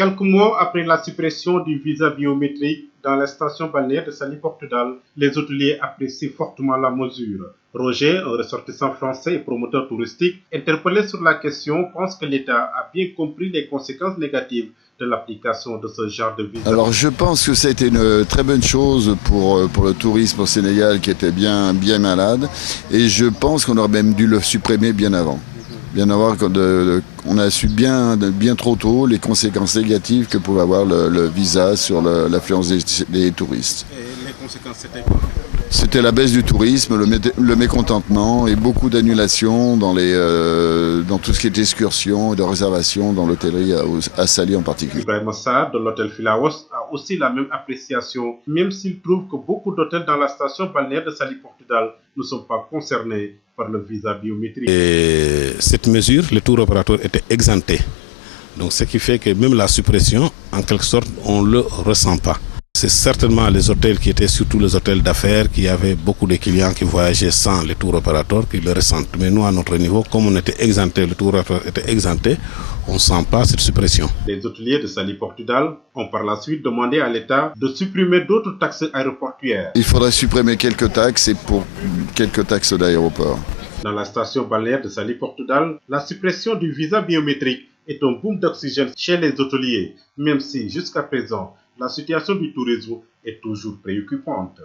Quelques mois après la suppression du visa biométrique dans la station balnéaire de Saly Portudal, les hôteliers apprécient fortement la mesure. Roger, un ressortissant français et promoteur touristique, interpellé sur la question, pense que l'État a bien compris les conséquences négatives de l'application de ce genre de visa. Alors je pense que ça a été une très bonne chose pour le tourisme au Sénégal qui était bien malade, et je pense qu'on aurait même dû le supprimer bien avant. Bien avant, on a su bien trop tôt les conséquences négatives que pouvait avoir le visa sur l'affluence des touristes. Et les conséquences, c'était quoi? C'était la baisse du tourisme, le mécontentement et beaucoup d'annulations dans tout ce qui est excursion et de réservation dans l'hôtellerie à Saly en particulier. Ibrahima Sarr de l'hôtel Filaos a aussi la même appréciation, même s'il trouve que beaucoup d'hôtels dans la station balnéaire de Saly Portudal ne sont pas concernés par le visa biométrique. Et cette mesure, les tours opérateurs étaient exemptés. Donc ce qui fait que même la suppression, en quelque sorte, on ne le ressent pas. C'est certainement les hôtels qui étaient surtout les hôtels d'affaires, qui avaient beaucoup de clients qui voyageaient sans les tours opérateurs, qui le ressentent. Mais nous, à notre niveau, comme on était exempté, le tour opérateur était exempté, on ne sent pas cette suppression. Les hôteliers de Saly Portudal ont par la suite demandé à l'État de supprimer d'autres taxes aéroportuaires. Il faudrait supprimer quelques taxes et pour quelques taxes d'aéroport. Dans la station balnéaire de Saly Portudal, la suppression du visa biométrique est un boom d'oxygène chez les hôteliers, même si jusqu'à présent, la situation du tourisme est toujours préoccupante.